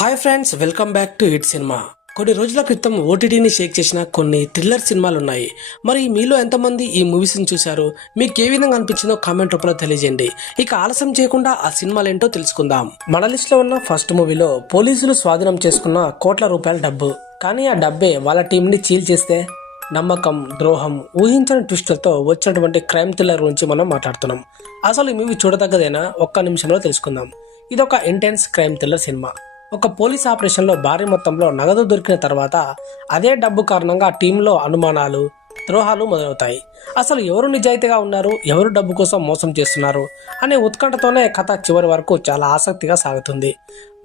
Hi friends, welcome back to hit cinema. కొన్ని రోజుల క్రితం ఓటీటీని షేక్ చేసిన కొన్ని థ్రిల్లర్ సినిమాలు ఉన్నాయి. మరి మీలో ఎంతమంది ఈ మూవీస్ని చూశారు? మీకు ఏ విధంగా అనిపించిందో కామెంట్ రూపంలో తెలియజేయండి. ఇక ఆలస్యం చేయకుండా ఆ సినిమాలు ఏంటో తెలుసుకుందాం. మన లిస్ట్లో ఉన్న ఫస్ట్ మూవీలో పోలీసులు స్వాధీనం చేసుకున్న కోట్ల రూపాయల డబ్బు, కానీ ఆ డబ్బే వాళ్ళ టీంని చీల్ చేస్తే నమ్మకం, ద్రోహం, ఊహించని ట్విస్టులతో వచ్చినటువంటి క్రైమ్ థ్రిల్లర్ గురించి మనం మాట్లాడుతున్నాం. అసలు ఈ మూవీ చూడదగ్గదేనా? ఒక్క నిమిషంలో తెలుసుకుందాం. ఇదొక ఇంటెన్స్ క్రైమ్ థ్రిల్లర్ సినిమా. ఒక పోలీస్ ఆపరేషన్లో భారీ మొత్తంలో నగదు దొరికిన తర్వాత అదే డబ్బు కారణంగా టీంలో అనుమానాలు, ద్రోహాలు మొదలవుతాయి. అసలు ఎవరు నిజాయితీగా ఉన్నారు, ఎవరు డబ్బు కోసం మోసం చేస్తున్నారు అనే ఉత్కంఠతోనే కథ చివరి వరకు చాలా ఆసక్తిగా సాగుతుంది.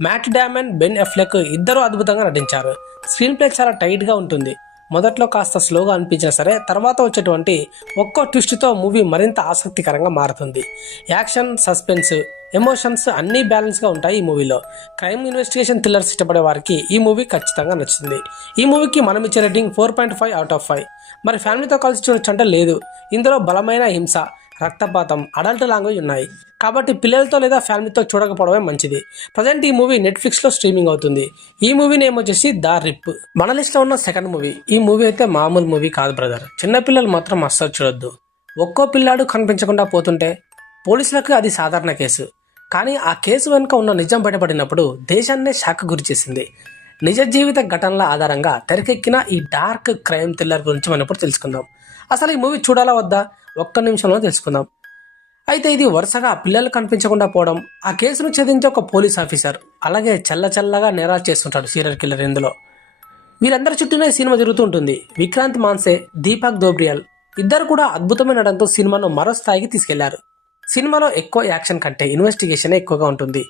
మ్యాట్ డామన్, బెన్ ఎఫ్లెక్ ఇద్దరు అద్భుతంగా నటించారు. స్క్రీన్ ప్లే చాలా టైట్గా ఉంటుంది. మొదట్లో కాస్త స్లోగా అనిపించినా సరే తర్వాత వచ్చేటువంటి ఒక్కో ట్విస్ట్తో మూవీ మరింత ఆసక్తికరంగా మారుతుంది. యాక్షన్, సస్పెన్స్, ఎమోషన్స్ అన్నీ బ్యాలెన్స్గా ఉంటాయి ఈ మూవీలో. క్రైమ్ ఇన్వెస్టిగేషన్ థ్రిల్లర్స్ ఇష్టపడే వారికి ఈ మూవీ ఖచ్చితంగా నచ్చుతుంది. ఈ మూవీకి మనం ఇచ్చే రేటింగ్ 4.5 అవుట్ ఆఫ్ 5. మరి ఫ్యామిలీతో కలిసి చూడొచ్చు అంటే లేదు. ఇందులో బలమైన హింస, రక్తపాతం, అడల్ట్ లాంగ్వేజ్ ఉన్నాయి. కాబట్టి పిల్లలతో లేదా ఫ్యామిలీతో చూడకపోవడమే మంచిది. ప్రజెంట్ ఈ మూవీ నెట్ఫ్లిక్స్లో స్ట్రీమింగ్ అవుతుంది. ఈ మూవీ నేమ్ వచ్చేసి ద రిప్. మన లిస్ట్లో ఉన్న సెకండ్ మూవీ. ఈ మూవీ అయితే మామూలు మూవీ కాదు బ్రదర్. చిన్నపిల్లలు మాత్రం అస్సలు చూడొద్దు. ఒక్కో పిల్లాడు కనిపించకుండా పోతుంటే పోలీసులకు అది సాధారణ కేసు. కానీ ఆ కేసు వెనుక ఉన్న నిజం బయటపడినప్పుడు దేశాన్నే షాక్ గురి చేసింది. నిజ జీవిత ఘటనల ఆధారంగా తెరకెక్కిన ఈ డార్క్ క్రైమ్ థ్రిల్లర్ గురించి మనం ఇప్పుడు తెలుసుకుందాం. అసలు ఈ మూవీ చూడాలా వద్దా? ఒక్క నిమిషంలో తెలుసుకుందాం. అయితే ఇది వరుసగా పిల్లలు కనిపించకుండా పోవడం, ఆ కేసును ఛేదించే ఒక పోలీస్ ఆఫీసర్, అలాగే చల్లగా నేరాలు చేస్తుంటాడు సీరియల్ కిల్లర్. ఇందులో వీళ్ళందరి చుట్టూనే సినిమా జరుగుతూ ఉంటుంది. విక్రాంత్ మాన్సే, దీపక్ దోబ్రియల్ ఇద్దరు కూడా అద్భుతమైన నటనతో సినిమాను మరో స్థాయికి తీసుకెళ్లారు. సినిమాలో ఎక్కువ యాక్షన్ కంటే ఇన్వెస్టిగేషన్ ఎక్కువగా ఉంటుంది.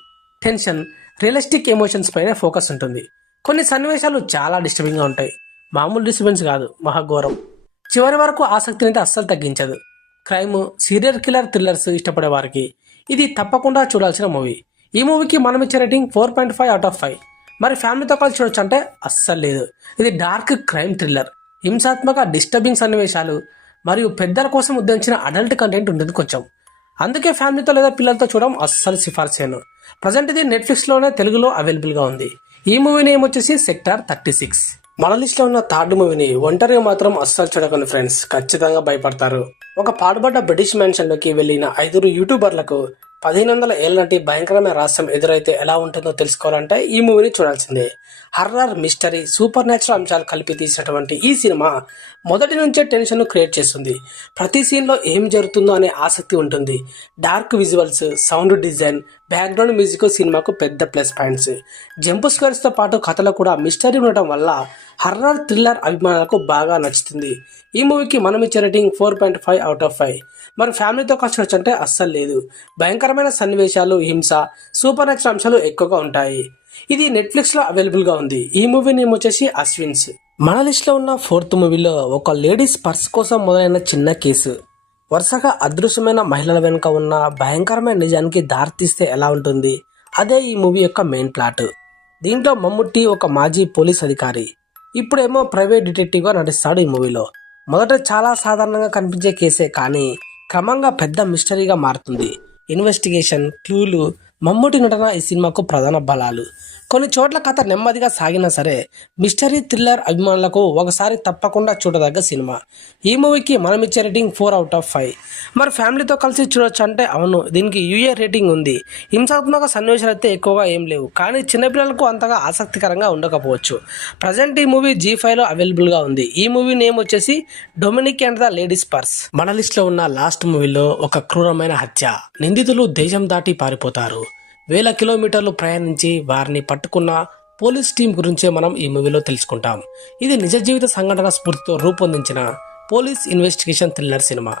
టెన్షన్, రియలిస్టిక్ ఎమోషన్స్ పైన ఫోకస్ ఉంటుంది. కొన్ని సన్నివేశాలు చాలా డిస్టర్బింగ్గా ఉంటాయి. మామూలు డిస్టర్బెన్స్ కాదు, మహాఘోరం. చివరి వరకు ఆసక్తిని అయితే అస్సలు తగ్గించదు. క్రైమ్, సీరియల్ కిల్లర్ థ్రిల్లర్స్ ఇష్టపడే వారికి ఇది తప్పకుండా చూడాల్సిన మూవీ. ఈ మూవీకి మనం ఇచ్చే రేటింగ్ 4.5 అవుట్ ఆఫ్ 5. మరి ఫ్యామిలీతో కలిసి చూడొచ్చు అంటే అస్సలు లేదు. ఇది డార్క్ క్రైమ్ థ్రిల్లర్, హింసాత్మక డిస్టర్బింగ్ సన్నివేశాలు మరియు పెద్దల కోసం ఉద్దేశించిన అడల్ట్ కంటెంట్ ఉంటుంది కొంచెం. అందుకే ఫ్యామిలీతో లేదా పిల్లలతో చూడడం అస్సలు సిఫార్సు చేయను. ప్రజెంట్ ఇది నెట్ఫ్లిక్స్లోనే తెలుగులో అవైలబుల్గా ఉంది. ఈ మూవీ నేమ్ వచ్చేసి సెక్టార్ 36. మన లిస్ట్లో ఉన్న థర్డ్ మూవీని ఒంటరిగా మాత్రం అస్సలు చూడకండి ఫ్రెండ్స్, ఖచ్చితంగా భయపడతారు. ఒక పాడుబడ్డ బ్రిటిష్ మ్యాన్షన్లోకి వెళ్లిన 5 యూట్యూబర్లకు 1500 ఏళ్ల నాటి భయంకరమైన రహస్యం ఎదురైతే ఎలా ఉంటుందో తెలుసుకోవాలంటే ఈ మూవీని చూడాల్సిందే. హర్రర్, మిస్టరీ, సూపర్ న్యాచురల్ అంశాలు కలిపి తీసినటువంటి ఈ సినిమా మొదటి నుంచే టెన్షన్ను క్రియేట్ చేస్తుంది. ప్రతి సీన్లో ఏం జరుగుతుందో అనే ఆసక్తి ఉంటుంది. Dark visuals, sound design, background music సినిమాకు పెద్ద ప్లస్ పాయింట్స్. జంప్ స్క్వేర్స్తో పాటు కథలో కూడా మిస్టరీ ఉండటం వల్ల హర్రర్ థ్రిల్లర్ అభిమానులకు బాగా నచ్చుతుంది. ఈ మూవీకి మనం ఇచ్చే రేటింగ్ 4.5 అవుట్ ఆఫ్ 5. మరి ఫ్యామిలీతో కలిసి వచ్చంటే అస్సలు లేదు. భయంకరమైన సన్నివేశాలు, హింస, సూపర్ న్యాచురల్ అంశాలు ఎక్కువగా ఉంటాయి. ఇది నెట్ఫ్లిక్స్లో అవైలబుల్గా ఉంది. ఈ మూవీ నేమ్ వచ్చేసి అశ్విన్స్. మన లిస్ట్లో ఉన్న ఫోర్త్ మూవీలో ఒక లేడీస్ పర్స్ కోసం మొదలైన చిన్న కేసు వరుసగా అదృశ్యమైన మహిళల వెనుక ఉన్న భయంకరమైన నిజానికి దారితీస్తే ఎలా ఉంటుంది, అదే ఈ మూవీ యొక్క మెయిన్ ప్లాట్. దీంట్లో మమ్ముట్టి ఒక మాజీ పోలీస్ అధికారి, ఇప్పుడేమో ప్రైవేట్ డిటెక్టివ్గా నటిస్తాడు ఈ మూవీలో. మొదట చాలా సాధారణంగా కనిపించే కేసే కానీ క్రమంగా పెద్ద మిస్టరీగా మారుతుంది. ఇన్వెస్టిగేషన్, క్లూలు, మమ్ముటి నటన ఈ సినిమాకు ప్రధాన బలాలు. కొన్ని చోట్ల కథ నెమ్మదిగా సాగినా సరే మిస్టరీ థ్రిల్లర్ అభిమానులకు ఒకసారి తప్పకుండా చూడదగ్గ సినిమా. ఈ మూవీకి మనం ఇచ్చే రేటింగ్ 4 అవుట్ ఆఫ్ 5. మరి ఫ్యామిలీతో కలిసి చూడొచ్చు అంటే అవును, దీనికి యూఏ రేటింగ్ ఉంది. హింసాత్మక సన్నివేశాలు అయితే ఎక్కువగా ఏం లేవు, కానీ చిన్నపిల్లలకు అంతగా ఆసక్తికరంగా ఉండకపోవచ్చు. ప్రజెంట్ ఈ మూవీ G5లో అవైలబుల్గా ఉంది. ఈ మూవీ నేమ్ వచ్చేసి Dominic and the ladies purse. మన లిస్ట్లో ఉన్న లాస్ట్ మూవీలో ఒక క్రూరమైన హత్య. నిందితులు దేశం దాటి పారిపోతారు. వేల కిలోమీటర్లు ప్రయాణించి వారిని పట్టుకున్న పోలీస్ టీం గురించే మనం ఈ మూవీలో తెలుసుకుంటాం. ఇది నిజ జీవిత సంఘటన స్ఫూర్తితో రూపొందించిన police investigation thriller cinema.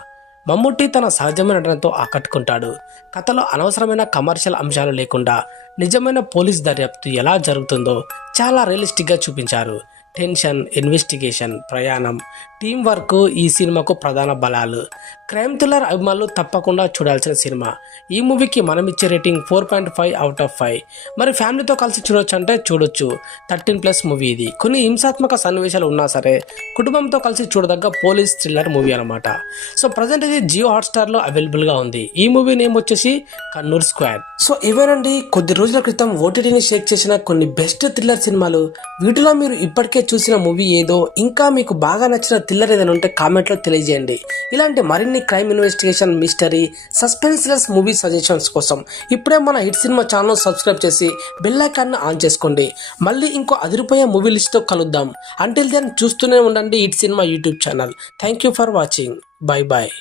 Mammootty తన సహజమైన నటనతో ఆకట్టుకుంటాడు. కథలో అనవసరమైన కమర్షియల్ అంశాలు లేకుండా నిజమైన పోలీస్ దర్యాప్తు ఎలా జరుగుతుందో చాలా రియలిస్టిక్గా చూపించారు. టెన్షన్, ఇన్వెస్టిగేషన్, ప్రయాణం, టీం వర్క్ ఈ సినిమాకు ప్రధాన బలాలు. క్రైమ్ థ్రిల్లర్ అభిమానులు తప్పకుండా చూడాల్సిన సినిమా. ఈ మూవీకి మనం ఇచ్చే రేటింగ్ 4.5/5. మరి ఫ్యామిలీతో కలిసి చూడొచ్చు అంటే చూడొచ్చు. 13+ మూవీ ఇది. కొన్ని హింసాత్మక సన్నివేశాలు ఉన్నా సరే కుటుంబంతో కలిసి చూడదగ్గ పోలీస్ థ్రిల్లర్ మూవీ అనమాట. సో ప్రజెంట్ ఇది జియో హాట్స్టార్లో అవైలబుల్గా ఉంది. ఈ మూవీ నేమ్ వచ్చేసి కన్నూర్ స్క్వాడ్. సో ఇవేనండి కొద్ది రోజుల క్రితం ఓటీటీని షేక్ చేసిన కొన్ని బెస్ట్ థ్రిల్లర్ సినిమాలు. వీటిలో మీరు ఇప్పటికే చూసిన మూవీ ఏదో, ఇంకా మీకు బాగా నచ్చిన థ్రిల్లర్ ఏదైనా ఉంటే కామెంట్లో తెలియజేయండి. ఇలాంటి మరిన్ని క్రైమ్ ఇన్వెస్టిగేషన్, మిస్టరీ, సస్పెన్స్లెస్ మూవీ సజెషన్స్ కోసం ఇప్పుడే మన హిట్ సినిమా ఛానల్ సబ్స్క్రైబ్ చేసి బెల్ ఐకాన్ ఆన్ చేసుకోండి. మళ్ళీ ఇంకో అదిరిపోయే మూవీ లిస్ట్తో కలుద్దాం. అంటిల్ దెన్ చూస్తూనే ఉండండి hit cinema YouTube channel. Thank you for watching. Bye bye.